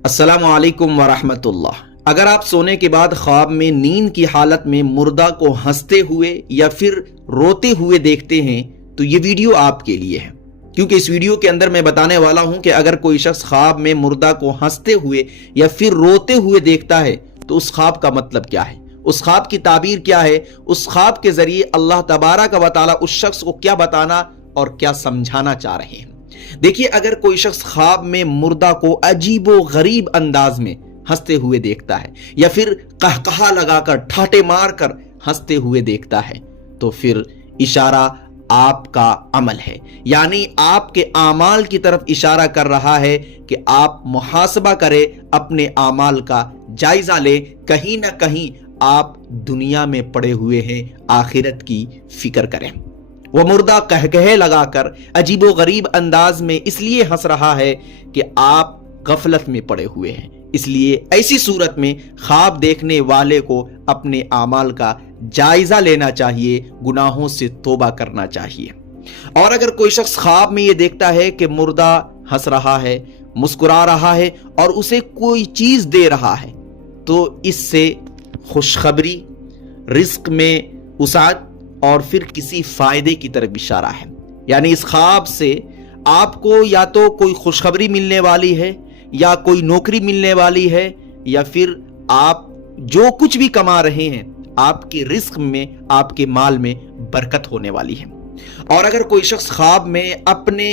अस्सलामु अलैकुम वरहमतुल्लाह। अगर आप सोने के बाद ख्वाब में नींद की हालत में मुर्दा को हंसते हुए या फिर रोते हुए देखते हैं तो ये वीडियो आपके लिए है, क्योंकि इस वीडियो के अंदर मैं बताने वाला हूं कि अगर कोई शख्स ख्वाब में मुर्दा को हंसते हुए या फिर रोते हुए देखता है तो उस ख्वाब का मतलब क्या है, उस ख्वाब की ताबीर क्या है, उस ख्वाब के जरिए अल्लाह तबारक व तआला उस शख्स को क्या बताना और क्या समझाना चाह रहे हैं। देखिए, अगर कोई शख्स ख्वाब में मुर्दा को अजीबो गरीब अंदाज में हंसते हुए देखता है या फिर कहकहा लगाकर ठाटे मारकर हंसते हुए देखता है तो फिर इशारा आपका अमल है, यानी आपके आमाल की तरफ इशारा कर रहा है कि आप मुहासबा करें, अपने आमाल का जायजा लें। कहीं ना कहीं आप दुनिया में पड़े हुए हैं, आखिरत की फिक्र करें। वह मुर्दा कहकहे लगाकर अजीबो गरीब अंदाज में इसलिए हंस रहा है कि आप गफलत में पड़े हुए हैं। इसलिए ऐसी सूरत में ख्वाब देखने वाले को अपने आमाल का जायजा लेना चाहिए, गुनाहों से तौबा करना चाहिए। और अगर कोई शख्स ख्वाब में यह देखता है कि मुर्दा हंस रहा है, मुस्कुरा रहा है और उसे कोई चीज दे रहा है तो इससे खुशखबरी, रिस्क में उसात और फिर किसी फायदे की तरफ इशारा है। यानी इस ख्वाब से आपको या तो कोई खुशखबरी मिलने वाली है या कोई नौकरी मिलने वाली है या फिर आप जो कुछ भी कमा रहे हैं आपके रिस्क में, आपके माल में बरकत होने वाली है। और अगर कोई शख्स ख्वाब में अपने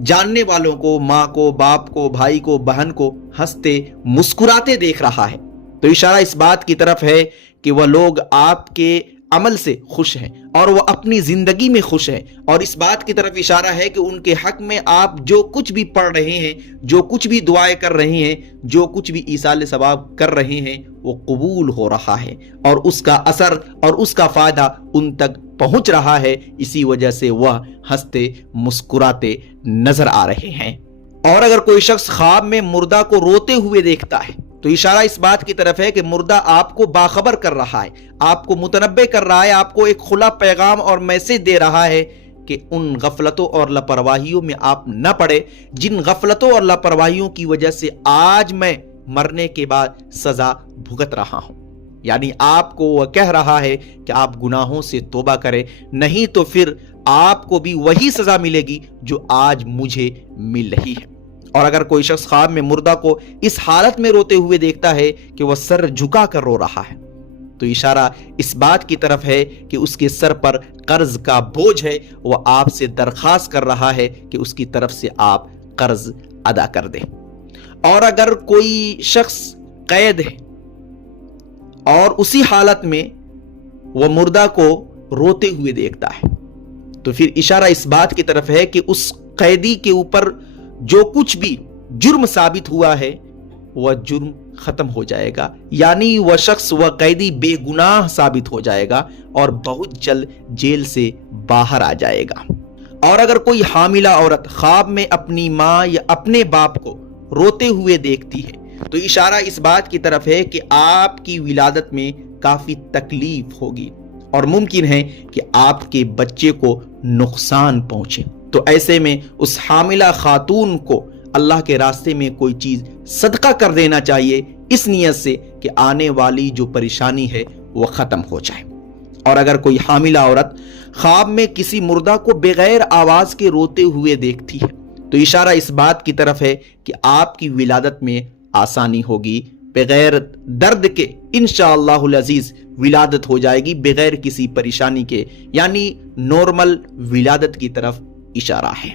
जानने वालों को, माँ को, बाप को, भाई को, बहन को हंसते मुस्कुराते देख रहा है तो इशारा इस बात की तरफ है कि वह लोग आपके अमल से खुश हैं और वह अपनी जिंदगी में खुश हैं। और इस बात की तरफ इशारा है कि उनके हक में आप जो कुछ भी पढ़ रहे हैं, जो कुछ भी दुआएं कर रहे हैं, जो कुछ भी ईसाल सवाब कर रहे हैं वो कबूल हो रहा है और उसका असर और उसका फायदा उन तक पहुंच रहा है। इसी वजह से वह हंसते मुस्कुराते नजर आ रहे हैं। और अगर कोई शख्स ख्वाब में मुर्दा को रोते हुए देखता है तो इशारा इस बात की तरफ है कि मुर्दा आपको बाखबर कर रहा है, आपको मुतनब्बे कर रहा है, आपको एक खुला पैगाम और मैसेज दे रहा है कि उन गफलतों और लापरवाहियों में आप न पड़े जिन गफलतों और लापरवाहियों की वजह से आज मैं मरने के बाद सजा भुगत रहा हूं। यानी आपको वह कह रहा है कि आप गुनाहों से तौबा करें, नहीं तो फिर आपको भी वही सजा मिलेगी जो आज मुझे मिल रही है। और अगर कोई शख्स ख्वाब में मुर्दा को इस हालत में रोते हुए देखता है कि वह सर झुका कर रो रहा है तो इशारा इस बात की तरफ है कि उसके सर पर कर्ज का बोझ है, वह आपसे दरखास्त कर रहा है कि उसकी तरफ से आप कर्ज अदा कर दें। और अगर कोई शख्स कैद है और उसी हालत में वह मुर्दा को रोते हुए देखता है तो फिर इशारा इस बात की तरफ है कि उस कैदी के ऊपर जो कुछ भी जुर्म साबित हुआ है वह जुर्म खत्म हो जाएगा, यानी वह शख्स, वह कैदी बेगुनाह साबित हो जाएगा और बहुत जल्द जेल से बाहर आ जाएगा। और अगर कोई हामिला औरत ख्वाब में अपनी माँ या अपने बाप को रोते हुए देखती है तो इशारा इस बात की तरफ है कि आपकी विलादत में काफी तकलीफ होगी और मुमकिन है कि आपके बच्चे को नुकसान पहुंचे। तो ऐसे में उस हामिला खातून को अल्लाह के रास्ते में कोई चीज सदका कर देना चाहिए, इस नियत से कि आने वाली जो परेशानी है वो खत्म हो जाए। और अगर कोई हामिला औरत ख्वाब में किसी मुर्दा को बगैर आवाज के रोते हुए देखती है तो इशारा इस बात की तरफ है कि आपकी विलादत में आसानी होगी, बगैर दर्द के इंशाअल्लाहुल अजीज विलादत हो जाएगी, बगैर किसी परेशानी के, यानी नॉर्मल विलादत की तरफ इशारा है।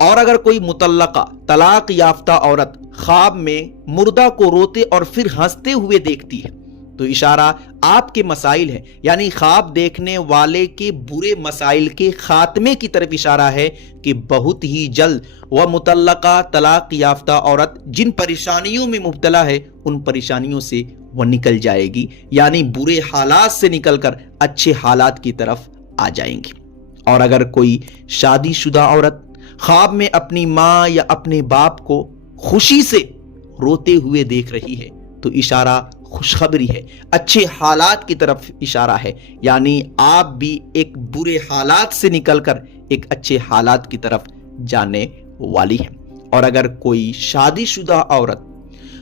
और अगर कोई मुतल्लका, तलाक याफ्ता औरत ख्वाब में मुर्दा को रोते और फिर हंसते हुए देखती है तो इशारा आपके मसाइल है, यानी ख्वाब देखने वाले के बुरे मसाइल के खात्मे की तरफ इशारा है कि बहुत ही जल्द वह मुतल्लका, तलाक याफ्ता औरत जिन परेशानियों में मुब्तला है उन परेशानियों से वह निकल जाएगी, यानी बुरे हालात से निकलकर अच्छे हालात की तरफ आ जाएंगी। और अगर कोई शादीशुदा औरत ख्वाब में अपनी माँ या अपने बाप को खुशी से रोते हुए देख रही है तो इशारा खुशखबरी है, अच्छे हालात की तरफ इशारा है, यानी आप भी एक बुरे हालात से निकलकर एक अच्छे हालात की तरफ जाने वाली है। और अगर कोई शादीशुदा औरत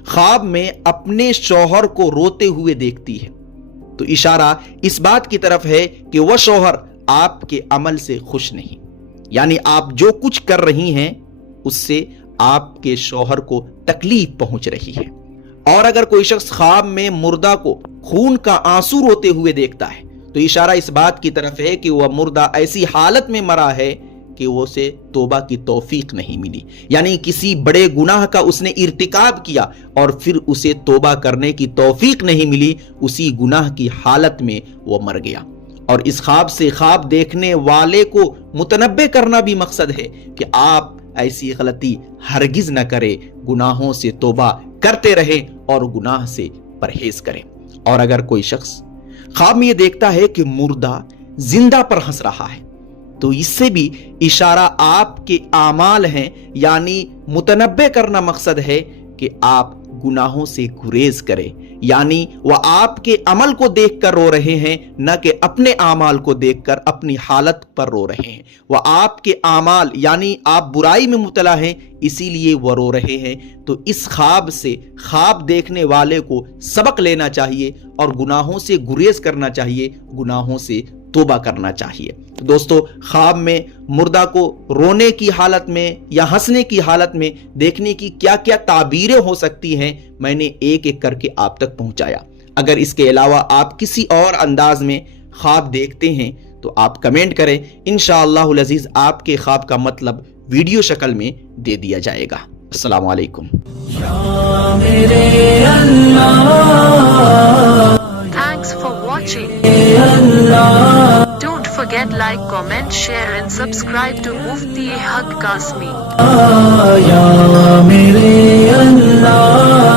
خواب میں اپنے شوہر کو روتے ہوئے دیکھتی ہے تو اشارہ اس بات کی طرف ہے کہ وہ شوہر آپ کے عمل سے خوش نہیں، یعنی آپ جو کچھ کر رہی ہیں اس سے آپ کے شوہر کو تکلیف پہنچ رہی ہے۔ اور اگر کوئی شخص خواب میں مردہ کو خون کا آنسو روتے ہوئے دیکھتا ہے تو اشارہ اس بات کی طرف ہے کہ وہ مردہ ایسی حالت میں مرا ہے کہ وہ اسے توبہ کی توفیق نہیں ملی، یعنی کسی بڑے گناہ کا اس نے ارتکاب کیا اور پھر اسے توبہ کرنے کی توفیق نہیں ملی، اسی گناہ کی حالت میں وہ مر گیا۔ اور اس خواب سے خواب دیکھنے والے کو متنبہ کرنا بھی مقصد ہے کہ آپ ایسی غلطی ہرگز نہ کرے، گناہوں سے توبہ کرتے رہے اور گناہ سے پرہیز کریں۔ اور اگر کوئی شخص خواب میں یہ دیکھتا ہے کہ مردہ زندہ پر ہنس رہا ہے تو اس سے بھی اشارہ آپ کے اعمال ہیں، یعنی متنبہ کرنا مقصد ہے کہ آپ گناہوں سے گریز کریں، یعنی وہ آپ کے عمل کو دیکھ کر رو رہے ہیں نہ کہ اپنے اعمال کو دیکھ کر اپنی حالت پر رو رہے ہیں۔ وہ آپ کے اعمال یعنی آپ برائی میں مبتلا ہیں اسی لیے وہ رو رہے ہیں۔ تو اس خواب سے خواب دیکھنے والے کو سبق لینا چاہیے اور گناہوں سے گریز کرنا چاہیے، گناہوں سے توبہ کرنا چاہیے۔ دوستو، خواب میں مردہ کو رونے کی حالت میں یا ہنسنے کی حالت میں دیکھنے کی کیا کیا تعبیریں ہو سکتی ہیں میں نے ایک ایک کر کے آپ تک پہنچایا۔ اگر اس کے علاوہ آپ کسی اور انداز میں خواب دیکھتے ہیں تو آپ کمنٹ کریں، انشاءاللہ العزیز آپ کے خواب کا مطلب ویڈیو شکل میں دے دیا جائے گا۔ السلام علیکم۔ Thanks for watching. Don't forget like, comment, share and subscribe to Mufti Haq Kasmi. Ya mere Allah